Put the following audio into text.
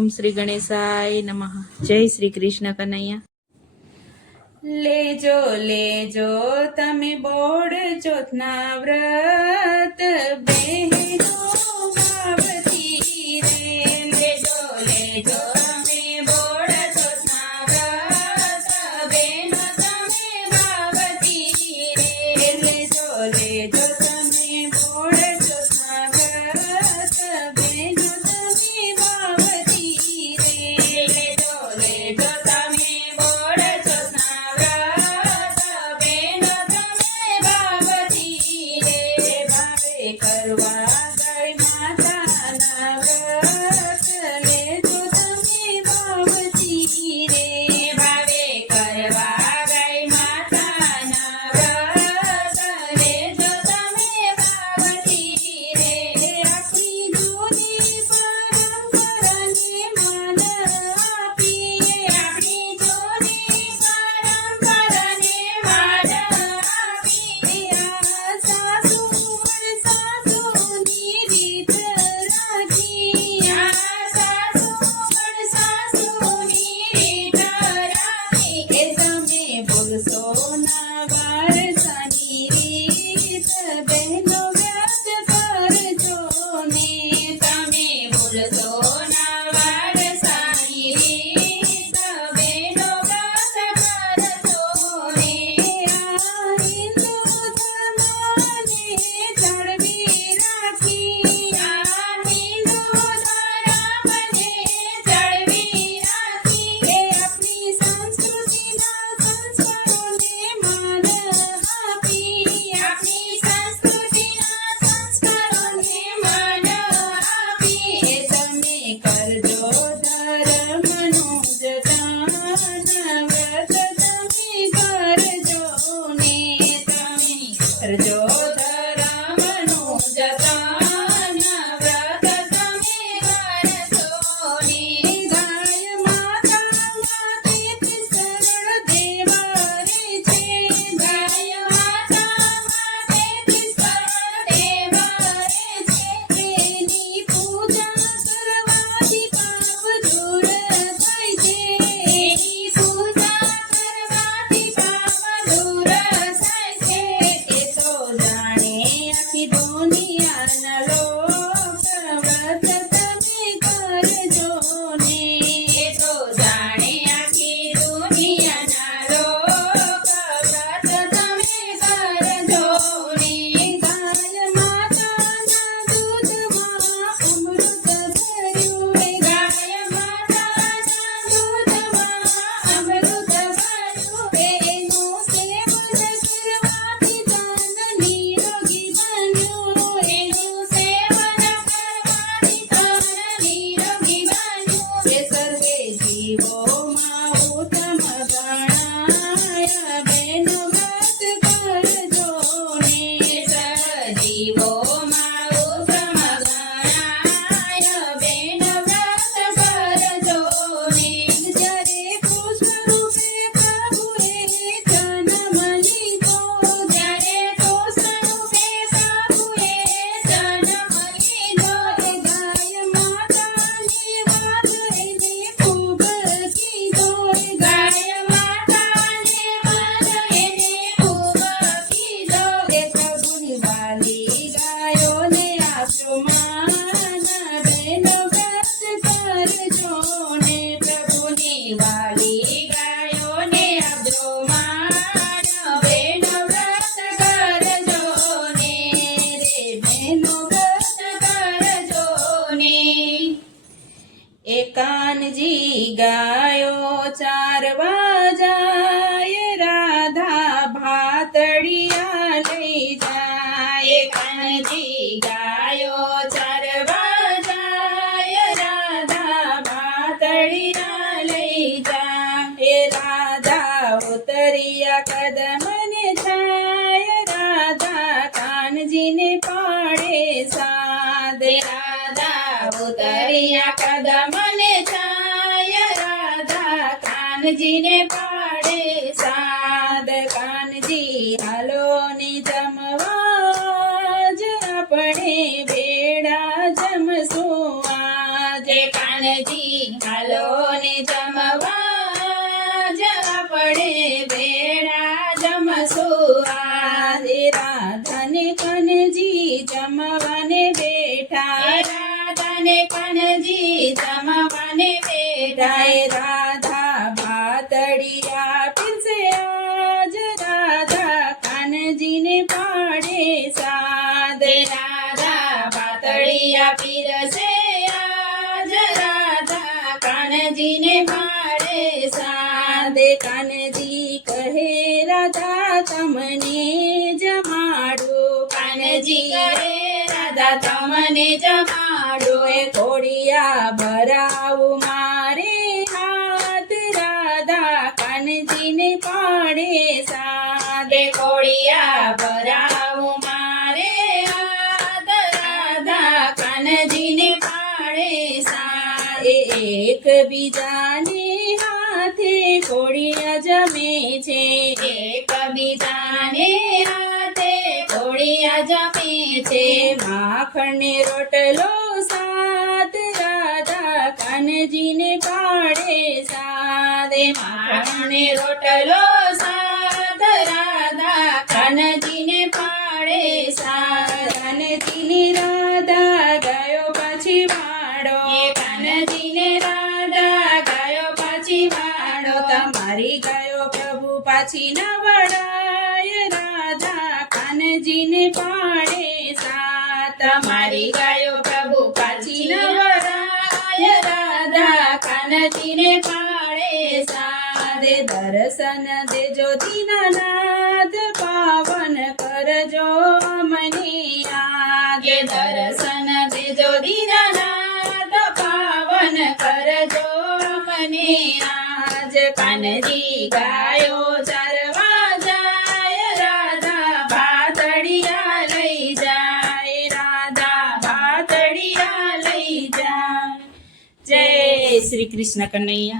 ઓમ શ્રી ગણેશાય નમઃ. જય શ્રી કૃષ્ણ કનૈયા. લેજો લેજો તમે બોડ ચોથના વ્રત બહેનો ભાવથી રે. લેજો લેજો તમે બોડ ચોથના વ્રત બહેનો તમે ભાવથી રે. લેજો લેજો તમે બોડ ચોથના વ્રત બહેનો તમે ભાવથી રે. લેજો લેજો તમે બોડ ચોથના કરવા ગઈ માતાના વ્રત. લેજો તમે ભાવથી રે. ભાવે કરવા ગઈ માતાના વ્રત. લેજો તમે ભાવથી રે. આપણી જૂની પરંપરાને માન આપીએ. આપણી જૂની પરંપરાને માન આપીએ. આ સાસુ સાસુની રીત રાખી. આ સાસુની રીત રાખી. એ તમે ભૂલશો ના વારસાની રીત. બહેનો વ્રત કરજો ને. તમે ભૂલશો ના વારસાની રીત. બહેનો વ્રત કરજો ને. આ હિન્દુ ધર્મને જાળવી રાખી. આ હિન્દુ ધર્મને જાળવી રાખી. એ આપણી સંસ્કૃતિના સંસ્કારોને માન આપી. આપણી સંસ્કૃતિના સંસ્કારોને માન આપી. એ તમે કરજો ધર્મનું જતન. વ્રત તમે કરજો ને. તમે કરજો ધર્મનું જતન. વ્રત તમે કરજો ને. ગાય માતામાં તેથી સરળ દેવારે છે. ગાય માતામાં તેથી સરળ દેવારે છે. એની પૂજા કરવાથી પાપ દૂર થાય છે. એની પૂજા કરવાથી પાપ દૂર થાય છે. એ તો જાણે આખી દુનિયાના લોક. વ્રત તમે કરજો ને. એ તો જાણે આખી દુનિયાના લોક. વ્રત તમે કરજો ને. ગાય માતાના દૂધમાં અમૃત ભર્યું. ગાય માતાના દૂધમાં અમૃત ભર્યું. એનું સેવન કરવાથી તન નિરોગી બન્યું. એનું સેવન કરવાથી તન નિરોગી બન્યું. એ સર્વે જીવોમાં ઉત્તમ ગણાય. બહેનો વ્રત કરજો ને. સજીવોમાં ઉત્તમ ગણાય. બહેનો વ્રત કરજો ને. જ્યારે કૃષ્ણ રૂપે પ્રભુએ જન્મ લીધો. જ્યારે કૃષ્ણ રૂપે પ્રભુએ જન્મ લીધો. એ ગાય માતાની વાત એને ખૂબ કીધો. એ ગાય માતાની વાત એને ખૂબ કીધો. એ પ્રભુની વાલી ગાયોને આપજો માન. બહેનો વ્રત કરજો ને. પ્રભુની વાલી ગાયોને આપજો માન. બહેનો વ્રત કરજો ને. રે બહેનો વ્રત કરજો ને. એકાનજી ગાયો ચારવા જાય. રાધા ભાતડિયા લઈ જાય. એકાનજી ગાયો ચારવા જાય. રાધા ભાતડિયા લઈ જાય. રાધા ઉતરિયા કદમને છાય. રાધા કાનજીને પાડે સાદ. રાધા ઉતરિયા કદમને છાય. રાધા કાનજીને પાડે સાદ. કાનજી હાલો ને જમવા જ આપણે બેડા જમશું આજ. કાનજી તમને જમાડું. કાનજી કહે રાધા તમને જમાડો. એ કોળિયા ભરાવું મારે હાથ, રાધા કાનજીને પાડે સાથ. એ કોળિયા ભરાવું મારે હાથ, રાધા કાનજીને પાડે સાથ. એકબીજાને હાથે કોળિયા જમે છે. એકબીજાને હાથે કોળિયા જમે છે. માખણને રોટલો સાથ, રાધા કાનજીને પાડે સાથ. માખણને રોટલો સાથ, રાધા કાનજીને પાડે સાથ. કાનજીને રાધા ગયો પછી વાળો. એ કાનજીને રાધા ગાયો પાછી વાળો. તમારી ગાયો પ્રભુ પાછી ન વળાય, રાધા કાનજીને પાડે સાથ. તમારી ગાયો પ્રભુ પાછી ન વળાય, રાધા કાનજીને પાડે સાથ. દર્શન દેજો દીનાનાથ, પાવન કરજો મને યાદ. કે દર્શન દેજો દીનાનાથ, પાવન કરજો મને આજ. કાનજી ગાયો ચારવા જાય, રાધા ભાતડિયા લઈ જાય, રાધા ભાતડિયા લઈ જાય. જય શ્રી કૃષ્ણ કનૈયા.